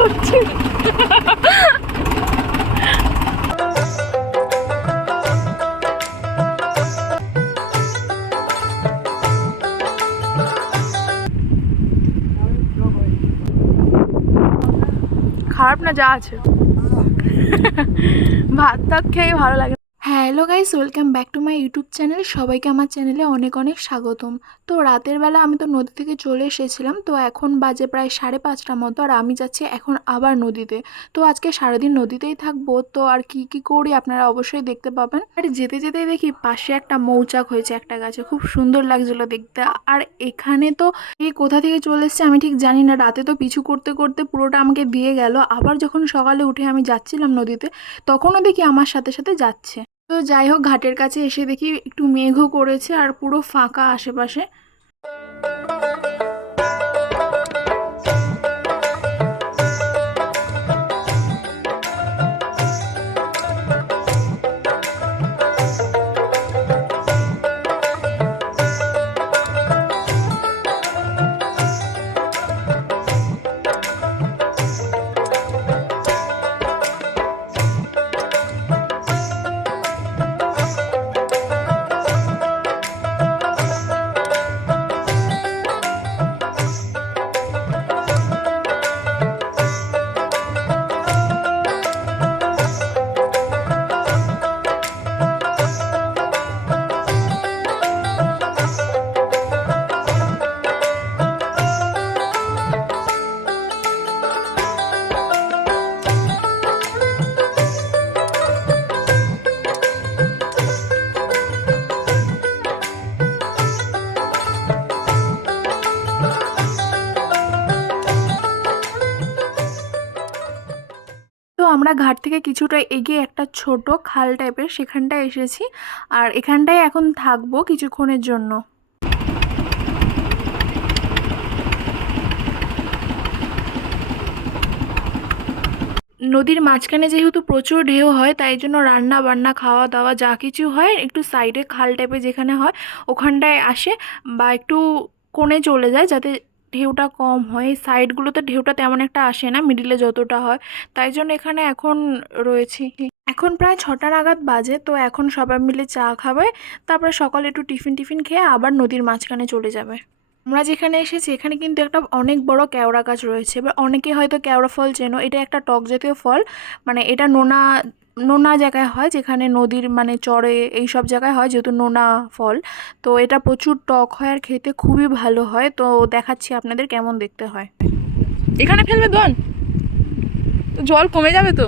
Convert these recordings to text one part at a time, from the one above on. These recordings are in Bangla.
করছে। খারাপ না যা আছে, ভাত টাত খেয়ে ভালো লাগে। Hello guys, welcome back to my YouTube channel. সবাইকে আমার চ্যানেলে অনেক অনেক স্বাগতম। তো রাতের বেলা আমি তো নদী থেকে চলে এসেছিলাম, তো এখন বাজে প্রায় 5:30 মতো, আর আমি যাচ্ছি এখন আবার নদীতে। তো আজকে সারাদিন নদীতেই থাকবো, তো আর কি কি করি আপনারা অবশ্যই দেখতে পাবেন। আর যেতে যেতেই দেখি পাশে একটা মৌচাক হয়েছে একটা গাছে, খুব সুন্দর লাগছিল দেখতে। আর এখানে তো এই কোথা থেকে চলে এসছে আমি ঠিক জানি না, রাতে তো পিছু করতে করতে পুরোটা আমাকে দিয়ে গেল। আবার যখন সকালে উঠে আমি যাচ্ছিলাম নদীতে, তখনও দেখি আমার সাথে সাথে যাচ্ছে। তো যাই হোক, ঘাটের কাছে এসে দেখি একটু মেঘও করেছে আর পুরো ফাঁকা আশেপাশে। তো আমরা ঘাট থেকে কিছুটা এগিয়ে একটা ছোট খাল টাইপের সেখানটায় এসেছি, আর এখানটায় এখন থাকবো কিছুক্ষণের জন্য। নদীর মাঝখানে যেহেতু প্রচুর ঢেউ হয়, তাই জন্য রান্না বান্না খাওয়া দাওয়া যা কিছু হয় একটু সাইডে খাল টাইপের যেখানে হয় ওখানটায় আসে, বা একটু কোণে চলে যায় যাতে ঢেউটা কম হয়। সাইডগুলোতে ঢেউটা তেমন একটা আসে না, মিডিলে যতটা হয়। তাই জন্য এখানে এখন রয়েছি। এখন প্রায় 6টা নাগাদ বাজে, তো এখন সবাই মিলে চা খাবে, তারপরে সকালে একটু টিফিন খেয়ে আবার নদীর মাঝখানে চলে যাবে। আমরা যেখানে এসেছি এখানে কিন্তু একটা অনেক বড় কেওড়া গাছ রয়েছে। এবার অনেকে হয়তো কেওড়া ফল চেনো, এটা একটা টক জাতীয় ফল। মানে এটা নোনা নোনা জায়গায় হয়, যেখানে নদীর মানে চরে এইসব জায়গায় হয়, যেহেতু নোনা ফল। তো এটা প্রচুর টক হয় আর খেতে খুবই ভালো হয়। তো দেখাচ্ছি আপনাদের কেমন দেখতে হয়। এখানে ফেলবে দন, জল কমে যাবে তো।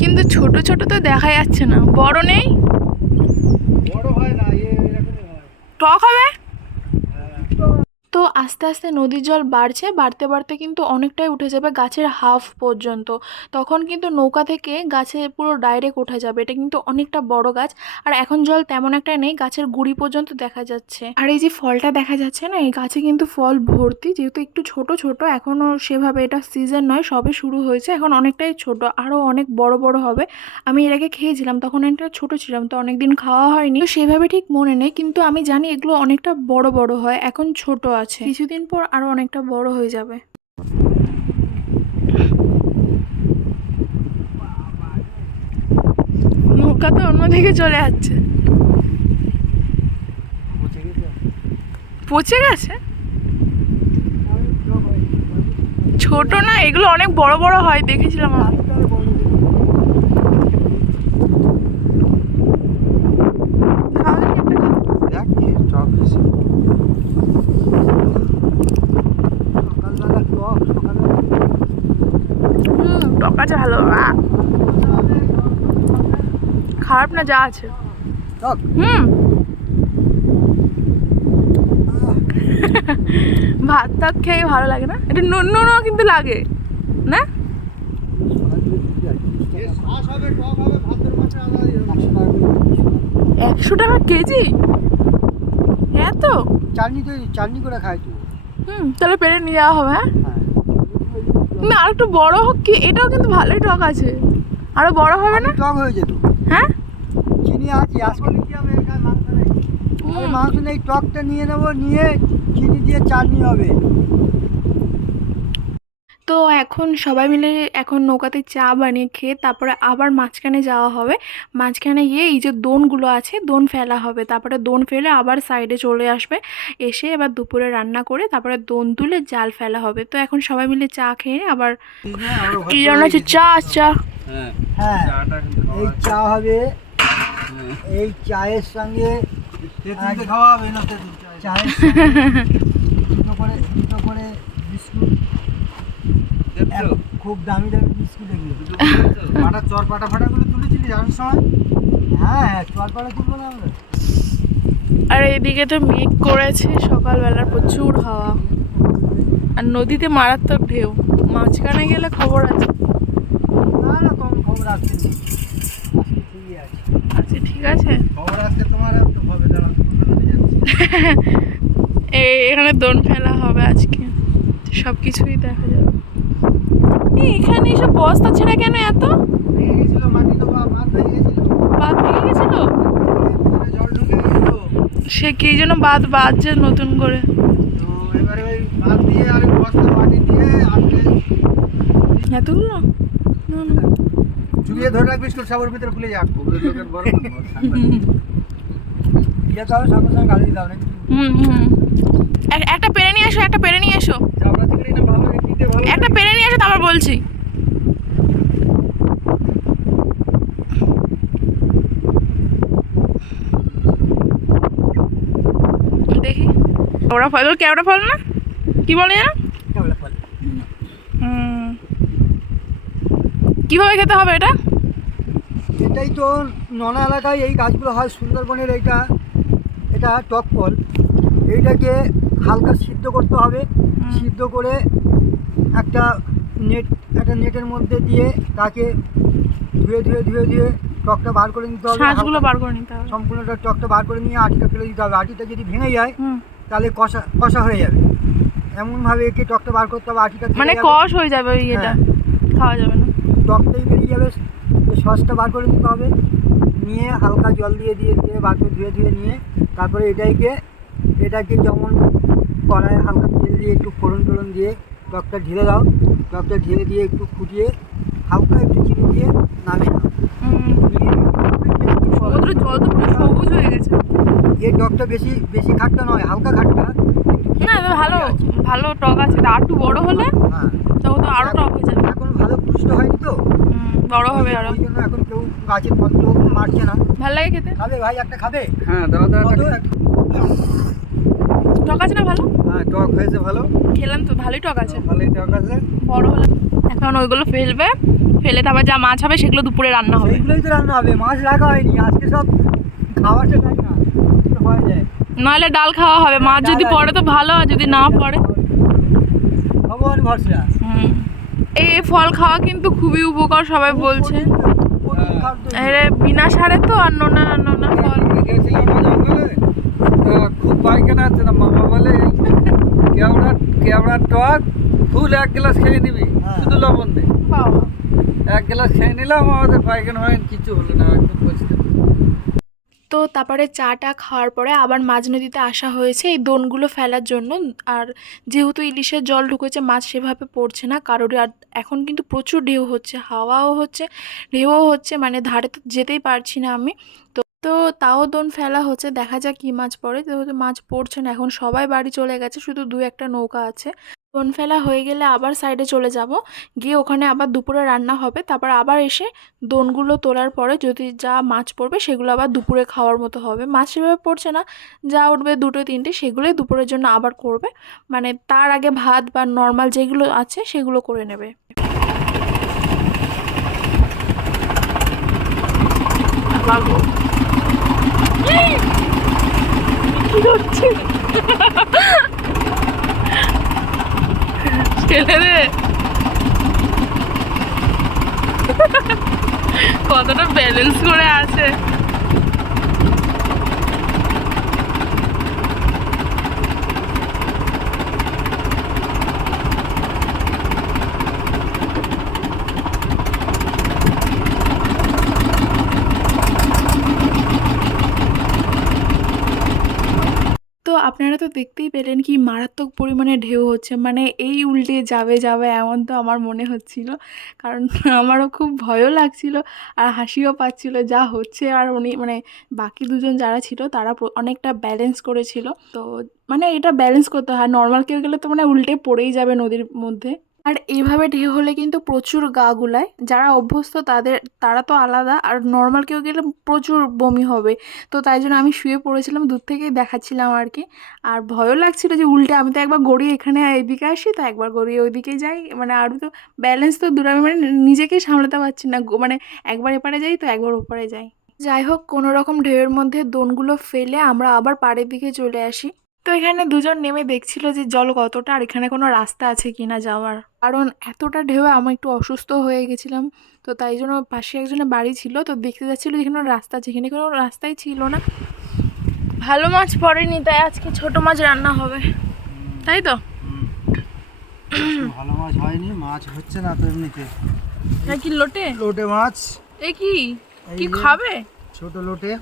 কিন্তু ছোট ছোট তো দেখা যাচ্ছে না, বড় নেই, টক হবে। তো আস্তে আস্তে নদীর জল বাড়ছে, বাড়তে বাড়তে কিন্তু অনেকটাই উঠে যাবে গাছের হাফ পর্যন্ত। তখন কিন্তু নৌকা থেকে গাছে পুরো ডাইরেক্ট ওঠা যাবে। এটা কিন্তু অনেকটা বড় গাছ, আর এখন জল তেমন একটা নেই, গাছের গুঁড়ি পর্যন্ত দেখা যাচ্ছে। আর এই যে ফলটা দেখা যাচ্ছে না, এই গাছে কিন্তু ফল ভর্তি, যেহেতু একটু ছোট ছোট এখনো সেভাবে এটা সিজন নয়, সবে শুরু হয়েছে, এখন অনেকটাই ছোট, আরো অনেক বড় বড় হবে। আমি এর আগে খেয়েছিলাম, তখন একটা ছোট ছিলাম, তো অনেকদিন খাওয়া হয়নি, তো সেভাবে ঠিক মনে নেই, কিন্তু আমি জানি এগুলো অনেকটা বড় বড় হয়। এখন ছোট আছে, কিছুদিন পর আরো অনেকটা বড় হয়ে যাবে। নৌকা তো অন্যদিকে চলে যাচ্ছে, পচে গেছে। ছোট না, এগুলো অনেক বড় বড় হয়, দেখেছিলাম আমি। টক আছে ভালো, খারাপ না যা আছে। ভাত টাত খেয়ে ভালো লাগে না, এটা নুন নুনও কিন্তু লাগে না। 100 টাকা কেজি, এত চাটনি করে খাই তো। তাহলে পেরে নিয়ে যাওয়া হবে। হ্যাঁ, না আর একটু বড় হোক, কি এটাও কিন্তু ভালোই টক আছে, আরো বড় হবে না? টক হয়ে যেত। হ্যাঁ, চিনি আছে, আজকে মাংস নেই, টকটা নিয়ে নেবো, নিয়ে চিনি দিয়ে চাটনি হবে। তো এখন সবাই মিলে এখন নৌকাতে চা বানিয়ে খেয়ে তারপরে আবার মাঝখানে যাওয়া হবে। মাঝখানে গিয়ে এই যে দোনগুলো আছে দোন ফেলা হবে, তারপরে দোন ফেলে আবার সাইডে চলে আসবে, এসে এবার দুপুরে রান্না করে তারপরে দোন তুলে জাল ফেলা হবে। তো এখন সবাই মিলে চা খেয়ে আবার কি জানো হচ্ছে চা চা হ্যাঁ, এই চা হবে। এই চায়ের সঙ্গে খাওয়া হবে না, চায়ের সঙ্গে দুটো করে বিস্কুট, খুব দামি দামি বিস্কুট এগুলো। চর পাটা ফাটাগুলো তুলেছিলি যাওয়ার সময়? হ্যাঁ হ্যাঁ, চর পাটা তুলবো না আমরা। আর এদিকে তো মেঘ করেছে, সকালবেলা প্রচুর হাওয়া আর নদীতে মারাত্মক ঢেউ। মাঝখানে গেলে খবর আছে। না না, কম খবর আসছে না, ঠিকই আছে। আচ্ছা ঠিক আছে। খবর আজকে তোমার একটু হবে, দাঁড়াও এখানে দোন ফেলা হবে আজকে, সব কিছুই দেখা যাবে। এখানে এসব বস্তা ছেঁড়া কেন এত? ভেঙে গেছিল, মাটি তো বাঁধ ভেঙে গেছিল, বাঁধ ভেঙে গেছিল, ভিতরে জল ঢুকে গেছিল। সে কি জন্য বাঁধছে নতুন করে? তো এবারে ওই বাঁধ দিয়ে আর বস্তা মাটি দিয়ে আনতে এতগুলো না না চুলিয়ে ধরে রাখবি, সাবর ভিতরে খুলে যাক। ইয়ে তো হবে, সঙ্গে সঙ্গে গাড়ি দিতে হবে। একটা পেরে নিয়ে এসো, একটা পেরে নিয়ে এসো, একটা পেরে নিয়ে এসো, তারপর বলছি। দেখি কেওড়া ফল, কেওড়া ফল না কি বলে যেন? কিভাবে খেতে হবে এটা? এটাই তো ননা এলাকায় এই গাছগুলো হয়, সুন্দরবনের এটা টক ফল। এইটাকে হালকা সিদ্ধ করতে হবে, সিদ্ধ করে একটা নেটের মধ্যে দিয়ে তাকে ধুয়ে টকটা বার করে নিতে হবে, শাঁসগুলো বার করে নিতে হবে, সম্পূর্ণটা টকটা বার করে নিয়ে আটিটা ফেলে দিতে হবে। আটিটা যদি ভেঙে যায় তাহলে কষা হয়ে যাবে। এমনভাবে একে টকটা বার করতে হবে, আটিটা মানে কষ হয়ে যাবে, এটা খাওয়া যাবে না, টকটাই বেরিয়ে যাবে। সসটা বার করে নিতে হবে, নিয়ে হালকা জল দিয়ে বার করে ধুয়ে নিয়ে তারপরে এটাকে যেমন কড়ায় হালকা তেল দিয়ে একটু ফোড়ন দিয়ে টকটা ঢেলে দাও। টকটা ঢেলে দিয়ে একটু ফুটিয়ে হালকা একটু চিনি দিয়ে নামিয়ে নাও। সমুদ্র জল তো পুরো সবুজ হয়ে গেছে। এই টকটা বেশি খাট্টা নয়, হালকা খাট্টা, না ভালো টক আছে। আর একটু বড় হলে হ্যাঁ তখন তো আরো টক হয়ে যাবে। এখন ভালো পুষ্ট হয়নি তো, বড় হবে আরো, ওই জন্য এখন কেউ গাছের পত্র মারছে না। ভালো লাগে খেতে। খাবে ভাই, একটা খাবে? হ্যাঁ দাদা, টক আছে না ভালো? হ্যাঁ টক হয়েছে ভালো, খেলাম তো, ভালোই টক আছে, ভালোই টক আছে। বড় হলে এখন ওইগুলো ফেলে তারপর যা মাছ হবে সেগুলো দুপুরে রান্না হবে। সেইগুলোই তো রান্না হবে, মাছ রাখা হয়নি আজকে, সব খাওয়াটা তাই না হয়ে যায়। নাহলে ডাল খাওয়া হবে, মাছ যদি পড়ে তো ভালো, আর যদি না পড়ে ভগবান ভরসা। এই ফল খাওয়া কিন্তু খুবই উপকার, সবাই বলছে। বিনা সারে তো, আর নোনা ফল। গেছিলাম না জঙ্গলে, খুব পায়খানা আছে না, মামা বলে কেওড়ার টক ফুল 1 গ্লাস খেয়ে নিবি, শুধু লবণ দে। 1 গ্লাস খেয়ে নিলাম, আমাদের পায়খানা হয় কিছু হলো না, একদম পরিষ্কার। তো তারপরে চাটা খাওয়ার পরে আবার মাঝ নদীতে আসা হয়েছে এই দোনগুলো ফেলার জন্য। আর যেহেতু ইলিশের জল ঢুকেছে, মাছ সেভাবে পড়ছে না কারোরই। আর এখন কিন্তু প্রচুর ঢেউ হচ্ছে, হাওয়াও হচ্ছে, ঢেউও হচ্ছে, মানে ধারে তো যেতেই পারছি না আমি। তো তাও দোন ফেলা হচ্ছে, দেখা যাক কী মাছ পড়ে। যেহেতু মাছ পড়ছে না, এখন সবাই বাড়ি চলে গেছে, শুধু 2-1টা নৌকা আছে। দোন ফেলা হয়ে গেলে আবার সাইডে চলে যাব, গিয়ে ওখানে আবার দুপুরে রান্না হবে। তারপর আবার এসে দোনগুলো তোলার পরে যদি যা মাছ পড়বে সেগুলো আবার দুপুরে খাওয়ার মতো হবে। মাছ সেভাবে পড়ছে না, যা উঠবে 2-3টে সেগুলোই দুপুরের জন্য আবার করবে, মানে তার আগে ভাত বা নর্মাল যেগুলো আছে সেগুলো করে নেবে। কি হচ্ছে ছেলেরে, কতটা ব্যালেন্স করে আছে। তো আপনারা তো দেখতেই পেলেন কি মারাত্মক পরিমাণে ঢেউ হচ্ছে, মানে এই উল্টে যাবে যাবে এমন তো আমার মনে হচ্ছিল, কারণ আমারও খুব ভয়ও লাগছিল আর হাসিও পাচ্ছিল যা হচ্ছে। আর উনি মানে বাকি দুজন যারা ছিল তারা অনেকটা ব্যালেন্স করেছিল। তো মানে এটা ব্যালেন্স করতে হয়, নর্মাল কেউ গেলে তো মানে উল্টে পড়েই যাবে নদীর মধ্যে। আর এইভাবে ঢেউ হলে কিন্তু প্রচুর গা গুলায়, যারা অভ্যস্ত তারা তো আলাদা, আর নর্মাল কেউ গেলে প্রচুর বমি হবে। তো তাই জন্য আমি শুয়ে পড়েছিলাম, দূর থেকেই দেখাচ্ছিলাম আর কি। আর ভয়ও লাগছিল যে উল্টে আমি তো একবার গড়িয়ে এখানে এদিকে আসি, তো একবার গড়িয়ে ওইদিকে যাই, মানে আর তো ব্যালেন্স তো দূর, আমি মানে নিজেকেই সামলাতে পারছি না, মানে একবার এপারে যাই তো একবার ওপারে যাই। যাই হোক, কোনো রকম ঢেউয়ের মধ্যে দোনগুলো ফেলে আমরা আবার পাড়ের দিকে চলে আসি। তো এখানে দুজন নেমে দেখছিল যে জল কতটা আর এখানে কোনো রাস্তা আছে কিনা যাওয়ার, কারণ এতটা ঢেউয়ে আমি একটু অসুস্থ হয়ে গেছিলাম। তো তাই জন্য পাশে একজনের বাড়ি ছিল, তো দেখতে যাচ্ছিল যেখানে রাস্তা আছে, এখানে কোনো রাস্তাই ছিল না। ভালো মাছ পড়েনি, তাই আজকে ছোট মাছ রান্না হবে, তাই তো? ভালো মাছ হয়নি, মাছ হচ্ছে না তো এমনিতে। নাকি লোটে লোটে মাছ, এ কি এই কি যে খাবে? ছোট লোটে।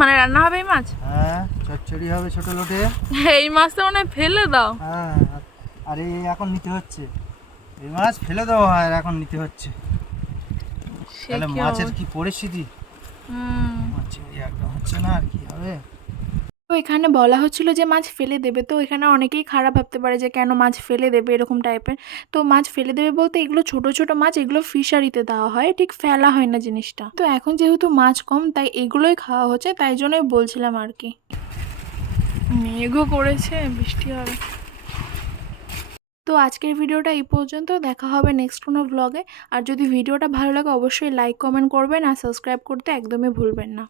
মানে রান্না হবে এই মাছ? হ্যাঁ, চচ্চড়ি হবে ছোট লোটে। এই মাছটা মানে ফেলে দাও। হ্যাঁ, আর এই এখন নিতে হচ্ছে, এই মাছ ফেলে দেওয়া হয় আর এখন নিতে হচ্ছে। সে তাহলে কি মাছের অবস্থা। কি পরিস্থিতি, মাছের একদম হচ্ছে না, আর কি হবে। তো এখানে বলা হচ্ছিল যে মাছ ফেলে দেবে, তো এখানে অনেকেই খারাপ ভাবতে পারে যে কেন মাছ ফেলে দেবে এরকম টাইপের। তো মাছ ফেলে দেবে বলতে এগুলো ছোট ছোট মাছ, এগুলো ফিশারিতে দেওয়া হয়, ঠিক ফেলা হয় না জিনিসটা। তো এখন যেহেতু মাছ কম তাই এগুলোই খাওয়া হচ্ছে, তাই জন্যই বলছিলাম আর কি। মেঘও করেছে, বৃষ্টি হবে। তো আজকের ভিডিওটা এই পর্যন্ত, দেখা হবে নেক্সট কোনো ব্লগে। আর যদি ভিডিওটা ভালো লাগে অবশ্যই লাইক কমেন্ট করবেন আর সাবস্ক্রাইব করতে একদমই ভুলবেন না।